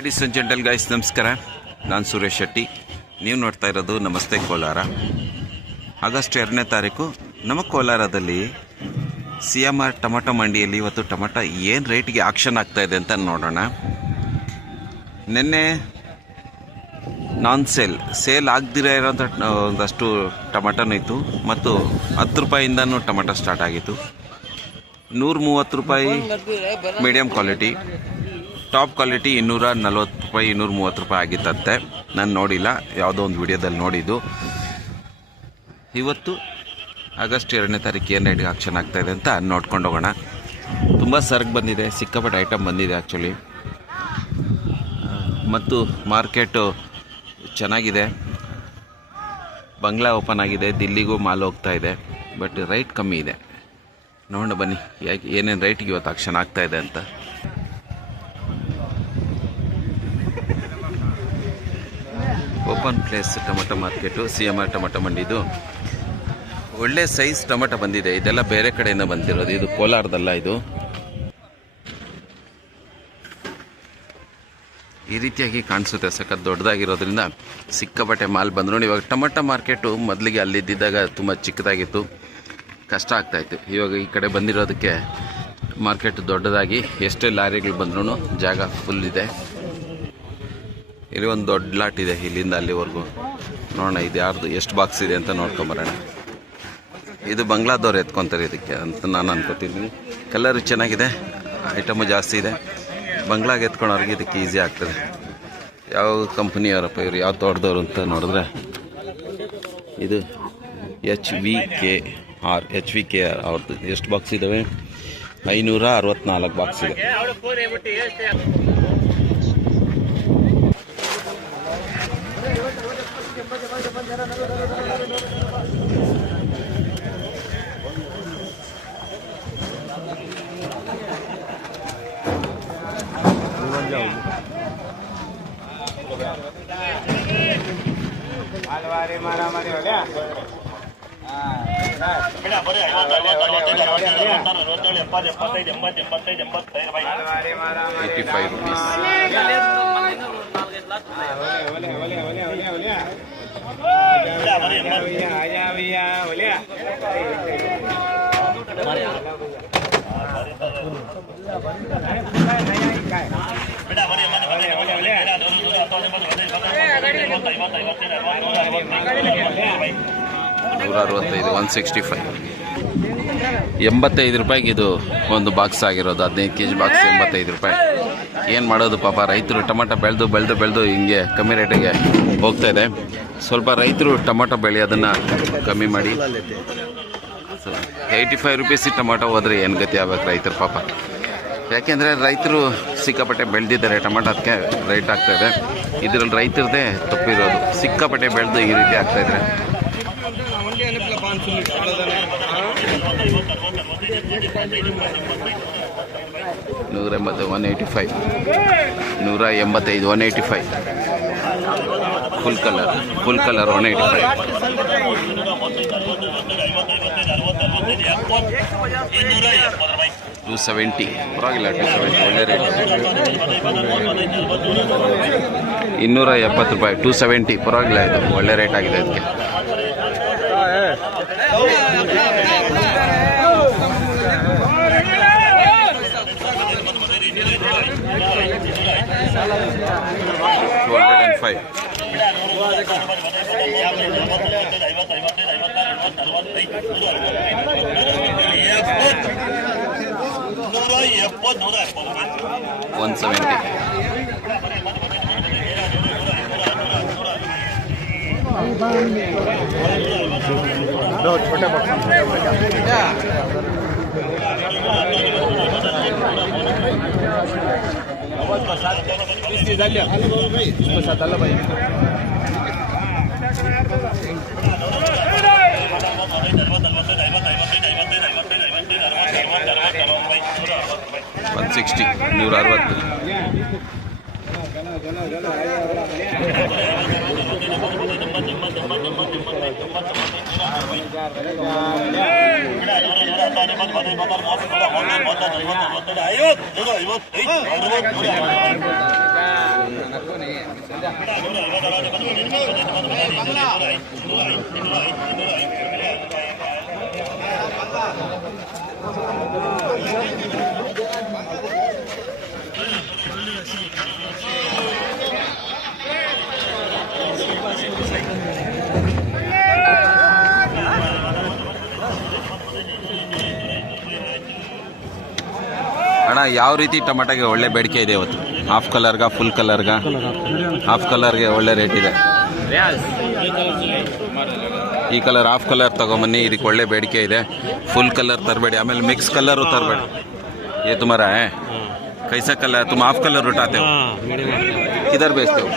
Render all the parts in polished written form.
Ladies and gentle guys ನಮಸ್ಕಾರ. ನಾನು ಸುರೇಶ್ ಶೆಟ್ಟಿ. ನೀವು ನೋಡ್ತಾ ಇರೋದು ನಮಸ್ತೆ ಕೋಲಾರ. ಆಗಸ್ಟ್ 2ನೇ ತಾರೀಕು ನಮ್ಮ ಕೋಲಾರದಲ್ಲಿ CMR ಟೊಮೆಟೊ ಮಂಡಿಯಲ್ಲಿ ಇವತ್ತು ಟೊಮೆಟೊ ಏನು ರೇಟಿಗೆ ಆಕ್ಷನ್ ಆಗ್ತಾ ಇದೆ ಅಂತ ನೋಡೋಣ. ನಿನ್ನೆ ನಾನ್ ಸೇಲ್ ಆಗದಿರೋ ಇರೋಂಥ ಒಂದಷ್ಟು ಟೊಮೆಟೊನೂ ಇತ್ತು ಮತ್ತು 10 ರೂಪಾಯಿಂದನೂ ಟೊಮೆಟೊ ಸ್ಟಾರ್ಟ್ ಆಗಿತ್ತು. 130 ರೂಪಾಯಿ ಮೀಡಿಯಮ್ ಕ್ವಾಲಿಟಿ, ಟಾಪ್ ಕ್ವಾಲಿಟಿ 240 ರೂಪಾಯಿ 230 ರೂಪಾಯಿ ಆಗಿತ್ತಂತೆ. ನಾನು ನೋಡಿಲ್ಲ, ಯಾವುದೋ ಒಂದು ವಿಡಿಯೋದಲ್ಲಿ ನೋಡಿದ್ದು. ಇವತ್ತು ಆಗಸ್ಟ್ 2ನೇ ತಾರೀಕು ಏನು ರೇಟ್ಗೆ ಆಕ್ಷನ್ ಆಗ್ತಾಯಿದೆ ಅಂತ ನೋಡ್ಕೊಂಡು ಹೋಗೋಣ. ತುಂಬ ಸರಕು ಬಂದಿದೆ, ಸಿಕ್ಕಾಪಟ್ಟೆ ಐಟಮ್ ಬಂದಿದೆ ಆ್ಯಕ್ಚುಲಿ. ಮತ್ತು ಮಾರ್ಕೆಟು ಚೆನ್ನಾಗಿದೆ, ಬಂಗ್ಲಾ ಓಪನ್ ಆಗಿದೆ, ದಿಲ್ಲಿಗೂ ಮಾಲ್ ಹೋಗ್ತಾ ಇದೆ. ಬಟ್ ರೈಟ್ ಕಮ್ಮಿ ಇದೆ. ನೋಡೋಣ ಬನ್ನಿ ಯಾಕೆ ಏನೇನು ರೈಟಿಗೆ ಇವತ್ತು ಆಕ್ಷನ್ ಆಗ್ತಾಯಿದೆ ಅಂತ. Open place tomato market, CMR tomato ಮಂಡಿದು. ಒಳ್ಳೆ ಸೈಜ್ ಟೊಮೆಟೊ ಬಂದಿದೆ. ಇದೆಲ್ಲ ಬೇರೆ ಕಡೆಯಿಂದ ಬಂದಿರೋದು, ಇದು ಕೋಲಾರದಲ್ಲ. ಇದು ಈ ರೀತಿಯಾಗಿ ಕಾಣಿಸುತ್ತೆ, ಸಖತ್ ದೊಡ್ಡದಾಗಿರೋದ್ರಿಂದ ಸಿಕ್ಕಾಪಟ್ಟೆ ಮಾಲ್ ಬಂದು ನೋಡಿ. ಇವಾಗ ಟೊಮೆಟೊ ಮಾರ್ಕೆಟು ಮೊದಲಿಗೆ ಅಲ್ಲಿದ್ದಾಗ ತುಂಬ ಚಿಕ್ಕದಾಗಿತ್ತು, ಕಷ್ಟ ಆಗ್ತಾಯಿತ್ತು. ಇವಾಗ ಈ ಕಡೆ ಬಂದಿರೋದಕ್ಕೆ ಮಾರ್ಕೆಟ್ ದೊಡ್ಡದಾಗಿ ಎಷ್ಟೇ ಲಾರಿಗಳು ಬಂದ್ರೂ ಜಾಗ ಫುಲ್ ಇದೆ. ಇಲ್ಲಿ ಒಂದು ದೊಡ್ಡ ಲಾಟ್ ಇದೆ ಇಲ್ಲಿಂದ ಅಲ್ಲಿವರೆಗೂ. ನೋಡೋಣ ಇದು ಯಾರ್ದು ಎಷ್ಟು ಬಾಕ್ಸ್ ಇದೆ ಅಂತ ನೋಡ್ಕೊಂಬರೋಣ. ಇದು ಬಂಗ್ಲಾದವ್ರು ಎತ್ಕೊತಾರೆ ಇದಕ್ಕೆ ಅಂತ ನಾನು ಅನ್ಕೋತೀನಿ. ಕಲರು ಚೆನ್ನಾಗಿದೆ, ಐಟಮು ಜಾಸ್ತಿ ಇದೆ. ಬಂಗ್ಲಾಗೆ ಎತ್ಕೊಳೋರಿಗೆ ಇದಕ್ಕೆ ಈಸಿ ಆಗ್ತದೆ. ಯಾವ ಕಂಪ್ನಿಯವರಪ್ಪ ಇವರು, ಯಾವ ತೋಟದವ್ರು ಅಂತ ನೋಡಿದ್ರೆ ಇದು HVKR ಅವ್ರದ್ದು. ಎಷ್ಟು ಬಾಕ್ಸ್ ಇದ್ದಾವೆ? 564 ಬಾಕ್ಸ್ ಇದೆ. ₹165 ಇದು ಒಂದು ಬಾಕ್ಸ್ ಆಗಿರೋದು. 15 kg ಬಾಕ್ಸ್ 85 ರೂಪಾಯಿ. ಏನು ಮಾಡೋದು ಪಾಪ, ರೈತರು ಟೊಮೆಟೊ ಬೆಳೆದು ಹಿಂಗೆ ಕಮ್ಮಿ ರೇಟಿಗೆ ಹೋಗ್ತಾ ಇದೆ. ಸ್ವಲ್ಪ ರೈತರು ಟೊಮೆಟೊ ಬೆಳೆಯೋದನ್ನು ಕಮ್ಮಿ ಮಾಡಿ. 85 ರೂಪೀಸಿಗೆ ಟೊಮೆಟೊ ಹೋದರೆ ಏನು ಗತಿ ಆಗ್ಬೇಕು ರೈತರು ಪಾಪ. ಯಾಕೆಂದರೆ ರೈತರು ಸಿಕ್ಕಾಪಟ್ಟೆ ಬೆಳೆದಿದ್ದಾರೆ ಟೊಮೆಟೊ, ಅದಕ್ಕೆ ರೇಟ್ ಆಗ್ತಾಯಿದೆ. ಇದರಲ್ಲಿ ರೈತರದೇ ತಪ್ಪಿರೋದು. ಸಿಕ್ಕಾಪಟ್ಟೆ ಬೆಳೆದು ಈ ರೀತಿ ಆಗ್ತಾಯಿದ್ರೆ 185 185 ಫುಲ್ ಕಲರ್ 185. 270 ಪರವಾಗಿಲ್ಲ. 270 ಒಳ್ಳೆ ರೇಟ್. 270 ರೂಪಾಯಿ 270 ಪರವಾಗಿಲ್ಲ. ಇದು ಒಳ್ಳೆ ರೇಟ್ ಆಗಿದೆ ಅದಕ್ಕೆ. छोटे $160 160. ಅಣ್ಣ ಯಾವ ರೀತಿ ಟೊಮೆಟೊಗೆ ಒಳ್ಳೆ ಬೇಡಿಕೆ ಇದೆ ಇವತ್ತು? ಹಾಫ್ ಕಲರ್ಗ ಫುಲ್ ಕಲರ್ಗ? ಹಾಫ್ ಕಲರ್ಗೆ ಒಳ್ಳೆ ರೇಟ್ ಇದೆ. ಈ ಕಲರ್ ಹಾಫ್ ಕಲರ್ ತಗೊಂಬನ್ನಿ, ಇದಕ್ಕೆ ಒಳ್ಳೆ ಬೇಡಿಕೆ ಇದೆ. ಫುಲ್ ಕಲರ್ ತರಬೇಡಿ, ಆಮೇಲೆ ಮಿಕ್ಸ್ ಕಲರು ತರಬೇಡಿ. ये तुम्हारा है कैसा कलर? तुम हाफ कलर उठाते हो, किधर बेचते हो?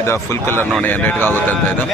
ಇದು ಫುಲ್ ಕಲರ್ ನೋಡಿ ಏನು ರೇಟ್ಗೆ ಆಗುತ್ತೆ ಅಂತ ಇದು.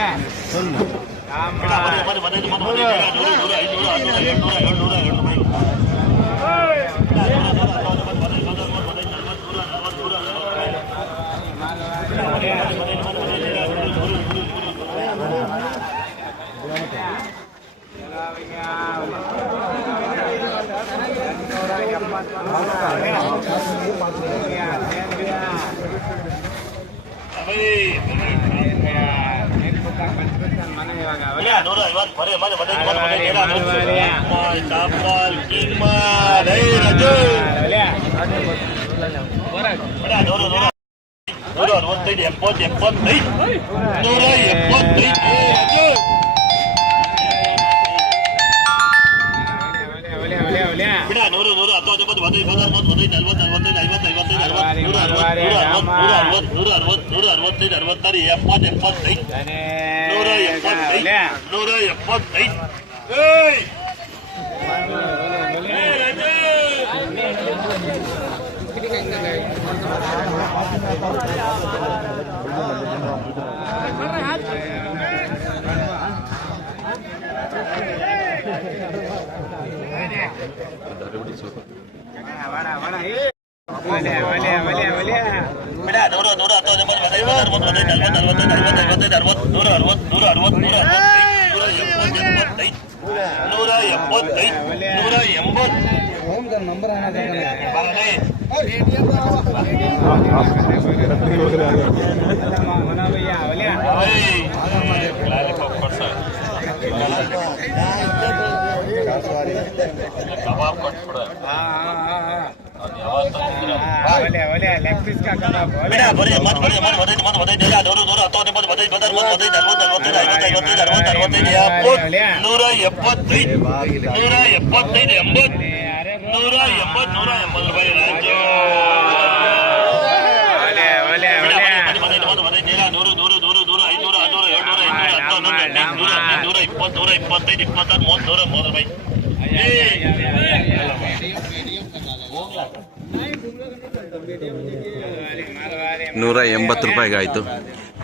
₹180 ಆಯಿತು.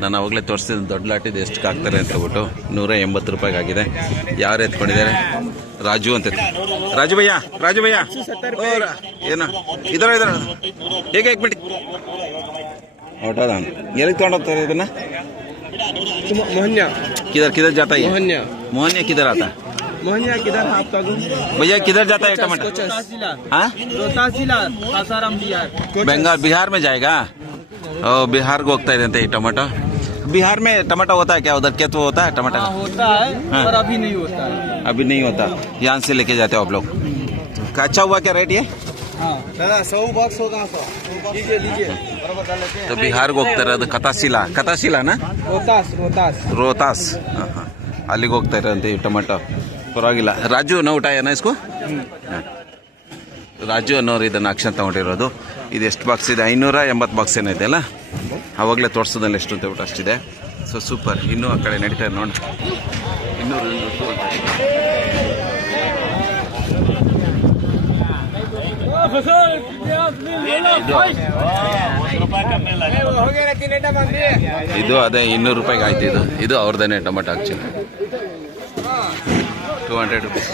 ನಾನು ಅವಾಗಲೇ ತೋರಿಸಿದ ದೊಡ್ಡ ಲಾಟಿದ್ದು ಎಷ್ಟಕ್ಕೆ ಹಾಕ್ತಾರೆ ಅಂತ ಹೇಳ್ಬಿಟ್ಟು ₹180 ಆಗಿದೆ. ಯಾರು ಎತ್ಕೊಂಡಿದ್ದಾರೆ? ರಾಜು ಅಂತ. ರಾಜು ಭಯ್ಯ, ರಾಜು ಭಯ್ಯ ಏನು ಇದರ ಇದರ ಹೇಗೆ ಹಾಕ್ಬಿಟ್ಟು ಹೊಟ್ಟದ ಎಲ್ಲಿಗೆ ತೊಗೊಂಡೋಗ್ತಾರೆ ಇದನ್ನ? किधर किधर जाता है? मोहनिया किधर आता है? मोहनिया किधर है आपका? भैया किधर जाता है टमाटर? हाँ, रोहतास जिला, सासाराम बिहार। बंगाल बिहार में जाएगा? ओ बिहार को होता है टमाटर। बिहार में टमाटर होता है क्या? उधर क्या तो होता है टमाटर? होता है पर अभी नहीं होता है। अभी नहीं होता, यहाँ से लेके जाते हो आप लोग। अच्छा हुआ क्या रेट ये? दादा 100 बॉक्स होगा, 100 लीजिए लीजिए। तो बिहार को ಹೋಗ್ತಾ ಇರೋದು ಕತಾಶಿಲಾನಾ? ರೋತಾಸ್. ಅಲ್ಲಿಗೆ ಹೋಗ್ತಾ ಇರೋಂತೆ ಈ ಟೊಮೆಟೊ. ಪರವಾಗಿಲ್ಲ. ರಾಜು ಅನ್ನೋ ಊಟ ಏನೋ ಇಸ್ಕು? ರಾಜು ಅನ್ನೋರು ಇದನ್ನು ಆಕ್ಷನ್ ತೊಗೊಂಡಿರೋದು. ಇದು ಎಷ್ಟು ಬಾಕ್ಸ್ ಇದೆ? 580 ಬಾಕ್ಸ್ ಏನೈತೆ ಅಲ್ಲ, ಆವಾಗಲೇ ತೋರಿಸೋದಲ್ಲಿ ಎಷ್ಟು ಅಂತ ಊಟ ಅಷ್ಟಿದೆ. So super. ಇನ್ನೂ ಆ ಕಡೆ ನಡೀತಾ ಇದೆ ನೋಡಿ. 200 ಇದು ಅದೇ ₹200 ಆಯ್ತು. ಇದು ಅವ್ರದ್ದೇನೆ ಟೊಮೆಟೊ ಆಕ್ಚುಲಿ. 200 ರೂಪೀಸ್.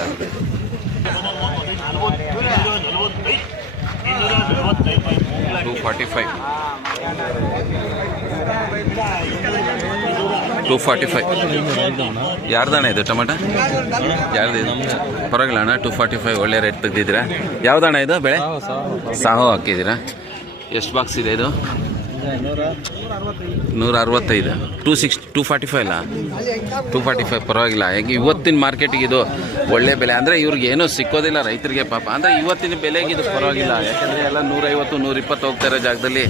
245. 245. ಯಾರ್ದಣ್ಣ ಇದು ಟೊಮೆಟೊ? ಯಾರ್ದು ಇದು? ಪರವಾಗಿಲ್ಲ ಅಣ್ಣ, 245 ಒಳ್ಳೆ ರೇಟ್ ತೆಗ್ದಿದ್ದೀರಾ. ಯಾವ್ದಣ್ಣ ಇದು ಬೆಳೆ? ಸಾಹೋ ಹಾಕಿದ್ದೀರಾ. ಎಷ್ಟು ಬಾಕ್ಸ್ ಇದೆ ಇದು? 165. 245 ಅಲ್ಲ, 245 ಪರವಾಗಿಲ್ಲ. ಹೇಗೆ ಇವತ್ತಿನ ಮಾರ್ಕೆಟಿಗೆ ಇದು ಒಳ್ಳೆ ಬೆಲೆ ಅಂದರೆ ಇವ್ರಿಗೆ ಏನೂ ಸಿಕ್ಕೋದಿಲ್ಲ ರೈತರಿಗೆ ಪಾಪ. ಅಂದರೆ ಇವತ್ತಿನ ಬೆಲೆಗೆ ಇದು ಪರವಾಗಿಲ್ಲ. ಯಾಕಂದರೆ ಎಲ್ಲ 150 120 ಹೋಗ್ತಾ ಇರೋ ಜಾಗದಲ್ಲಿ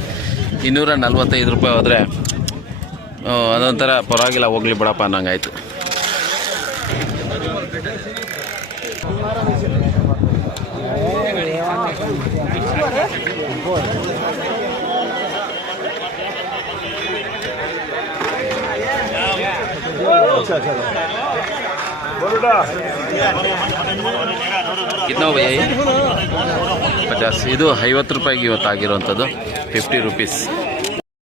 245 ರೂಪಾಯಿ ಹೋದರೆ ಅದೊಂಥರ ಪರವಾಗಿಲ್ಲ, ಹೋಗ್ಲಿ ಬಿಡಪ್ಪ ಅನ್ನಂಗಾಯ್ತು. कितना हो भैया ये? 50. ಇದು 50 ರೂಪಾಯಿಗೆ ಇವತ್ತು ಆಗಿರೋವಂಥದ್ದು. 50 ರೂಪೀಸ್.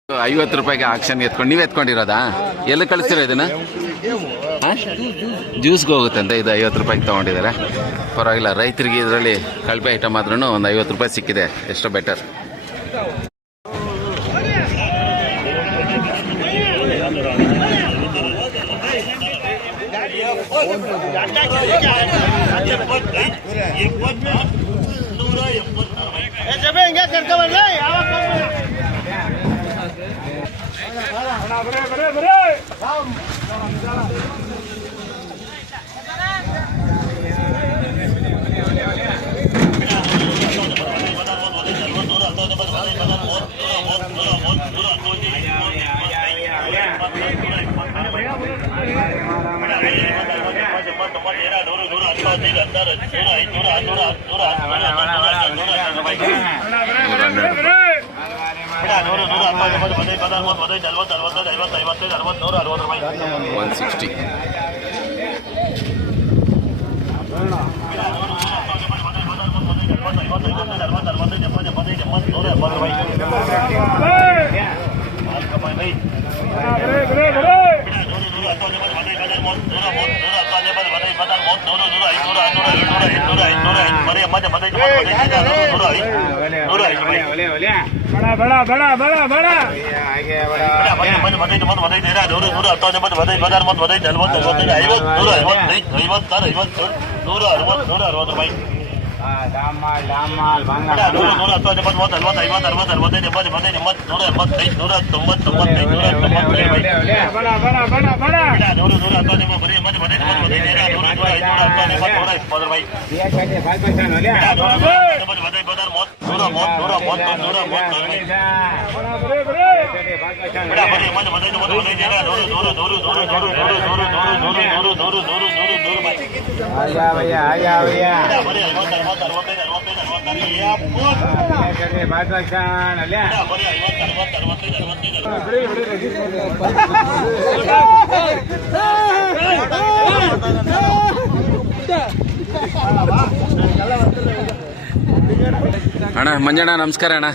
50 ರೂಪಾಯಿಗೆ ಆಕ್ಷನ್ ಎತ್ಕೊಂಡು ನೀವೇ ಎತ್ಕೊಂಡಿರೋದಾ? ಎಲ್ಲಿ ಕಳಿಸ್ತೀರಾ ಇದನ್ನು? ಜ್ಯೂಸ್ಗೆ ಹೋಗುತ್ತಂತೆ. ಇದು 50 ರೂಪಾಯಿಗೆ ತೊಗೊಂಡಿದ್ದಾರೆ. ಪರವಾಗಿಲ್ಲ, ರೈತರಿಗೆ ಇದರಲ್ಲಿ ಕಳಪೆ ಐಟಮ್ ಆದ್ರೂ ಒಂದು 50 ರೂಪಾಯಿ ಸಿಕ್ಕಿದೆ, ಎಷ್ಟೋ ಬೆಟರ್. ಅಣ್ಣ ಮಂಜಣ್ಣ ನಮಸ್ಕಾರ ಅಣ್ಣ.